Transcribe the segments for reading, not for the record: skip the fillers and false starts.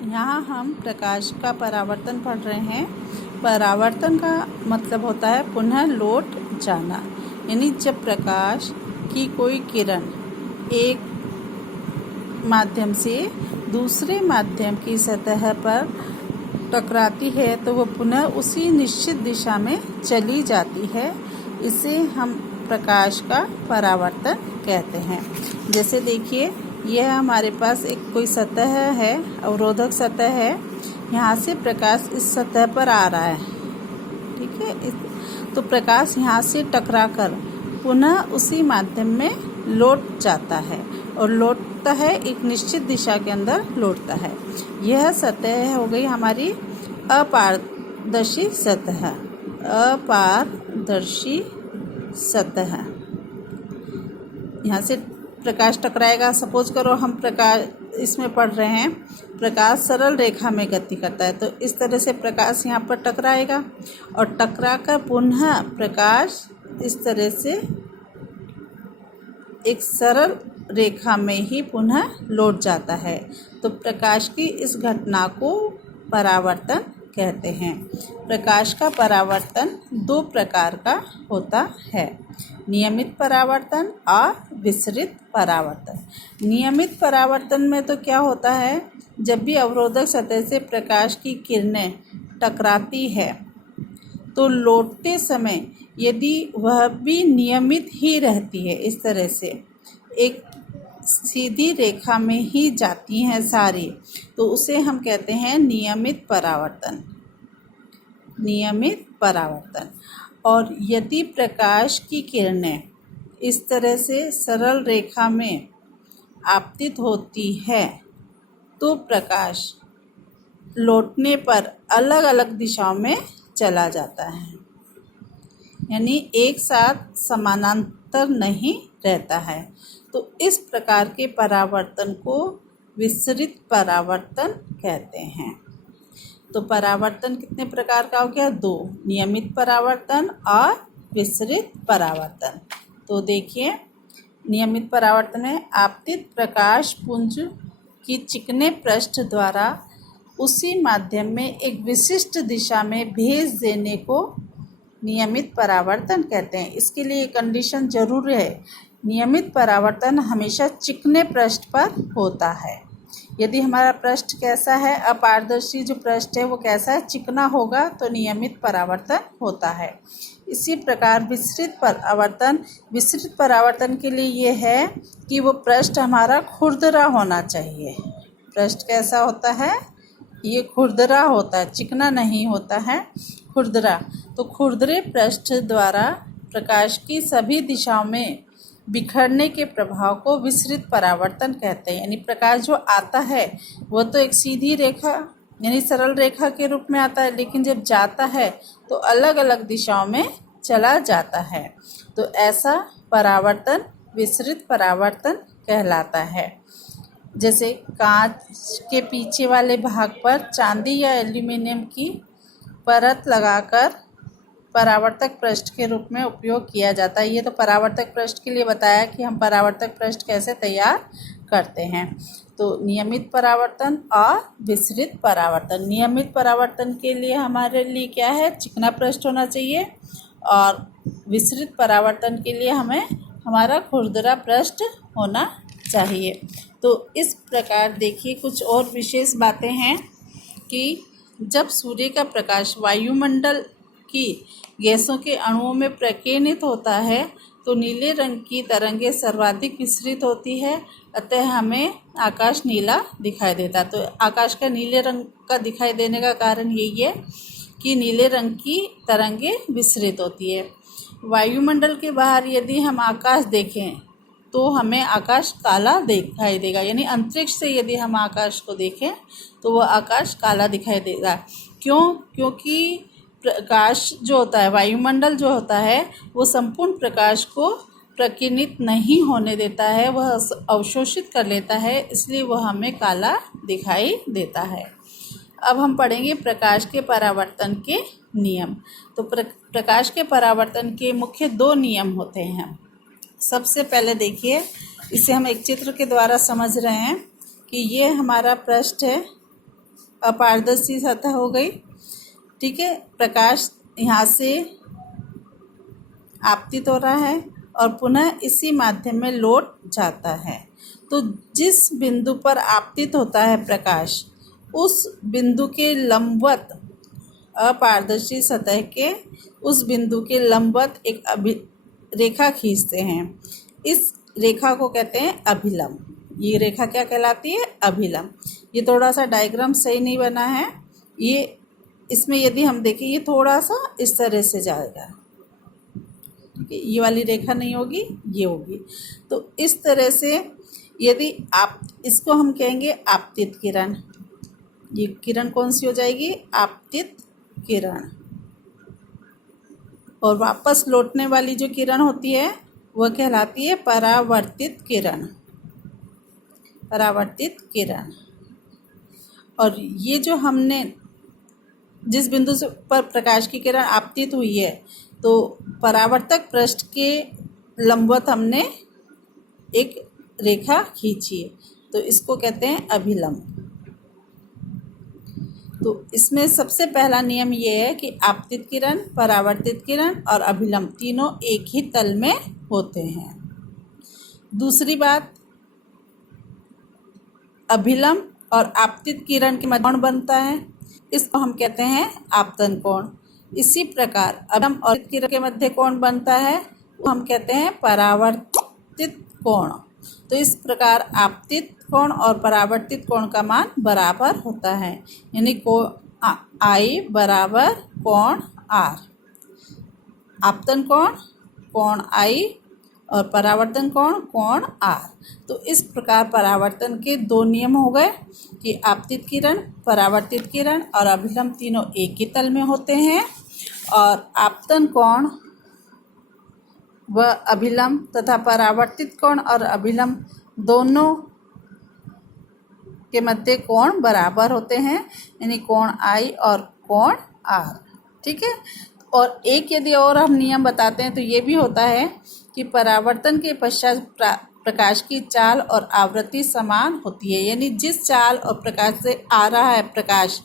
यहाँ हम प्रकाश का परावर्तन पढ़ रहे हैं। परावर्तन का मतलब होता है पुनः लौट जाना, यानी जब प्रकाश की कोई किरण एक माध्यम से दूसरे माध्यम की सतह पर टकराती है तो वह पुनः उसी निश्चित दिशा में चली जाती है। इसे हम प्रकाश का परावर्तन कहते हैं। जैसे देखिए, यह हमारे पास एक कोई सतह है, अवरोधक सतह है। यहाँ से प्रकाश इस सतह पर आ रहा है, ठीक है। तो प्रकाश यहाँ से टकराकर पुनः उसी माध्यम में लौट जाता है और लौटता है, एक निश्चित दिशा के अंदर लौटता है। यह सतह हो गई हमारी अपारदर्शी सतह। अपारदर्शी सतह, यहाँ से प्रकाश टकराएगा। सपोज करो हम प्रकाश इसमें पढ़ रहे हैं, प्रकाश सरल रेखा में गति करता है, तो इस तरह से प्रकाश यहाँ पर टकराएगा और टकराकर पुनः प्रकाश इस तरह से एक सरल रेखा में ही पुनः लौट जाता है। तो प्रकाश की इस घटना को परावर्तन कहते हैं। प्रकाश का परावर्तन दो प्रकार का होता है, नियमित परावर्तन और विसरित परावर्तन। नियमित परावर्तन में तो क्या होता है, जब भी अवरोधक सतह से प्रकाश की किरणें टकराती है तो लौटते समय यदि वह भी नियमित ही रहती है, इस तरह से एक सीधी रेखा में ही जाती हैं सारी, तो उसे हम कहते हैं नियमित परावर्तन। नियमित परावर्तन। और यदि प्रकाश की किरणें इस तरह से सरल रेखा में आपतित होती है तो प्रकाश लौटने पर अलग अलग दिशाओं में चला जाता है, यानी एक साथ समानांतर नहीं रहता है। तो इस प्रकार के परावर्तन को विसरित परावर्तन कहते हैं। तो परावर्तन कितने प्रकार का हो गया? दो, नियमित परावर्तन और विसरित परावर्तन। तो देखिए, नियमित परावर्तन है आपतित प्रकाश पुंज की चिकने पृष्ठ द्वारा उसी माध्यम में एक विशिष्ट दिशा में भेज देने को नियमित परावर्तन कहते हैं। इसके लिए कंडीशन जरूर है, नियमित परावर्तन हमेशा चिकने पृष्ठ पर होता है। यदि हमारा पृष्ठ कैसा है, अपारदर्शी जो पृष्ठ है वो कैसा है, चिकना होगा, तो नियमित परावर्तन होता है। इसी प्रकार विसरित परावर्तन के लिए ये है कि वो पृष्ठ हमारा खुरदरा होना चाहिए। पृष्ठ कैसा होता है? ये खुरदरा होता है, चिकना नहीं होता है, खुरदरा। तो खुरदरे पृष्ठ द्वारा प्रकाश की सभी दिशाओं में बिखरने के प्रभाव को विसरित परावर्तन कहते हैं। यानी प्रकाश जो आता है वो तो एक सीधी रेखा यानी सरल रेखा के रूप में आता है, लेकिन जब जाता है तो अलग अलग दिशाओं में चला जाता है। तो ऐसा परावर्तन विसरित परावर्तन कहलाता है। जैसे कांच के पीछे वाले भाग पर चांदी या एल्यूमिनियम की परत लगाकर परावर्तक पृष्ठ के रूप में उपयोग किया जाता है। ये तो परावर्तक पृष्ठ के लिए बताया कि हम परावर्तक पृष्ठ कैसे तैयार करते हैं। तो नियमित परावर्तन और विसरित परावर्तन। नियमित परावर्तन के लिए हमारे लिए क्या है, चिकना पृष्ठ होना चाहिए, और विसरित परावर्तन के लिए हमें हमारा खुरदरा पृष्ठ होना चाहिए। तो इस प्रकार देखिए, कुछ और विशेष बातें हैं कि जब सूर्य का प्रकाश वायुमंडल की गैसों के अणुओं में प्रकीर्णित होता है तो नीले रंग की तरंगें सर्वाधिक विसरित होती है, अतः हमें आकाश नीला दिखाई देता है। तो आकाश का नीले रंग का दिखाई देने का कारण यही है कि नीले रंग की तरंगें विसरित होती है। वायुमंडल के बाहर यदि हम आकाश देखें तो हमें आकाश काला दिखाई देगा, यानी अंतरिक्ष से यदि हम आकाश को देखें तो वह आकाश काला दिखाई देगा। क्यों? क्योंकि प्रकाश जो होता है, वायुमंडल जो होता है, वो संपूर्ण प्रकाश को प्रकीर्णित नहीं होने देता है, वह अवशोषित कर लेता है, इसलिए वह हमें काला दिखाई देता है। अब हम पढ़ेंगे प्रकाश के परावर्तन के नियम। तो प्रकाश के परावर्तन के मुख्य दो नियम होते हैं। सबसे पहले देखिए, इसे हम एक चित्र के द्वारा समझ रहे हैं कि ये हमारा पृष्ठ है, अपारदर्शी सतह हो गई। ठीक है, प्रकाश यहाँ से आपतित हो रहा है और पुनः इसी माध्यम में लौट जाता है। तो जिस बिंदु पर आपतित होता है प्रकाश, उस बिंदु के लंबवत, अपारदर्शी सतह के उस बिंदु के लंबवत एक रेखा खींचते हैं। इस रेखा को कहते हैं अभिलंब। ये रेखा क्या कहलाती है? अभिलंब। ये थोड़ा सा डायग्राम सही नहीं बना है। इसमें यदि हम देखें, ये थोड़ा सा इस तरह से जाएगा, ये वाली रेखा नहीं होगी, ये होगी। तो इस तरह से यदि आप इसको हम कहेंगे आपतित किरण। ये किरण कौन सी हो जाएगी? आपतित किरण। और वापस लौटने वाली जो किरण होती है वह कहलाती है परावर्तित किरण। परावर्तित किरण। और ये जो हमने जिस बिंदु से पर प्रकाश की किरण आपतित हुई है, तो परावर्तक पृष्ठ के लंबवत हमने एक रेखा खींची है, तो इसको कहते हैं अभिलंब। तो इसमें सबसे पहला नियम ये है कि आपतित किरण, परावर्तित किरण और अभिलंब तीनों एक ही तल में होते हैं। दूसरी बात, अभिलंब और आपतित किरण के मध्य कोण बनता है, इसको हम कहते हैं आपतन कोण। इसी प्रकार अभिलंब और किरण के मध्य कोण बनता है, वो हम कहते हैं परावर्तित कोण। तो इस प्रकार आपतित कोण और परावर्तित कोण का मान बराबर होता है, यानी आई बराबर कोण आर। आपतन कोण कोण आई और परावर्तन कोण आर। तो इस प्रकार परावर्तन के दो नियम हो गए कि आपतित किरण, परावर्तित किरण और अभिलंब तीनों एक ही तल में होते हैं। और आपतन कोण व अभिलंब तथा परावर्तित कोण और अभिलंब दोनों के मध्य कोण बराबर होते हैं, यानी कोण आई और कोण आर। ठीक है। और एक यदि और हम नियम बताते हैं तो ये भी होता है कि परावर्तन के पश्चात प्रकाश की चाल और आवृत्ति समान होती है, यानी जिस चाल और प्रकाश से आ रहा है प्रकाश,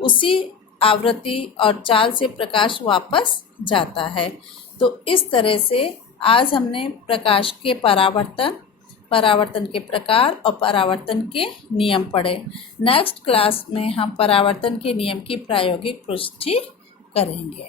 उसी आवृत्ति और चाल से प्रकाश वापस जाता है। तो इस तरह से आज हमने प्रकाश के परावर्तन के प्रकार और परावर्तन के नियम पढ़े। नेक्स्ट क्लास में हम परावर्तन के नियम की प्रायोगिक पुष्टि करेंगे।